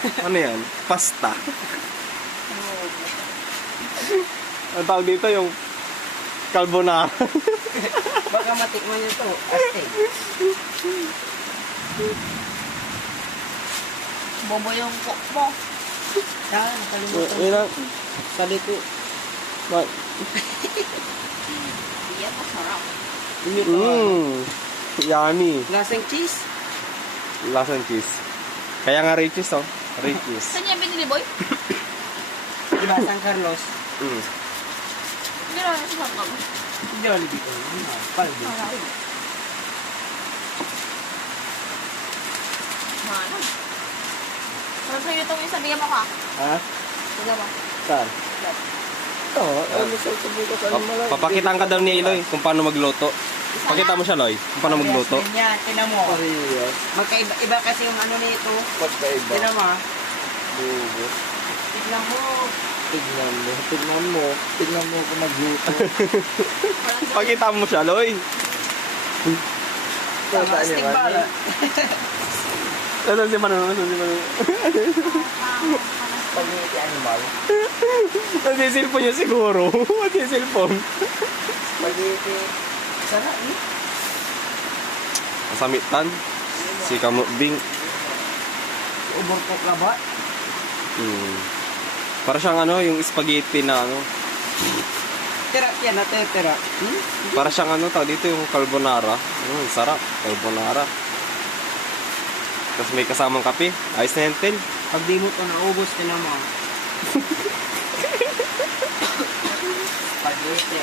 Ano yan? Pasta. Ang tawag dito yung carbonara. Baka matikman nyo to. Astig. Bobo yung cook mo. Saan? Kalimutan. Yun ang... Sa liko. What? Yan, masarap. Inyo to. Yummy. Lasang cheese. Lasang cheese. Kaya nga Riches, oh. Riches. Saan niya binili, boy? Diba, San Carlos? Hindi naman sa San Carlos. Jollibee ko. Paldi. Ano? Ano sa'yo itong isa? Bigyan mo ka. Ha? Bigyan mo. Saan? Ito, ano sa bukas ano malaki. Papakitaan ka daw ni Eloy kung paano magluto. Pakita mo siya, Loy, kung paano magluto. Parehas din yan, tinan mo. Parehas. Magkaiba kasi yung ano nito. Magkaiba. Tinan mo. Bubo. Tignan mo. Tignan mo. Tignan mo. Tignan mo kung magluto. Pakita mo siya, Loy. Tama, astig bala. Nasaan si Manong? Nasaan si Manong? Spaghetti animal. Nasisilpon niya siguro. Nasisilpon. Spaghetti. Sarap eh. Masamitan. Si Kamudbing. Uborkok na ba? Para siyang ano, yung spaghetti na ano. Tira yan, natitira. Para siyang ano, tawag dito yung carbonara. Sarap. Carbonara. Tapos may kasamang kape. Ayos na yan, Tel. Pag di mo ito naubos, tinan mo. Spaghetti.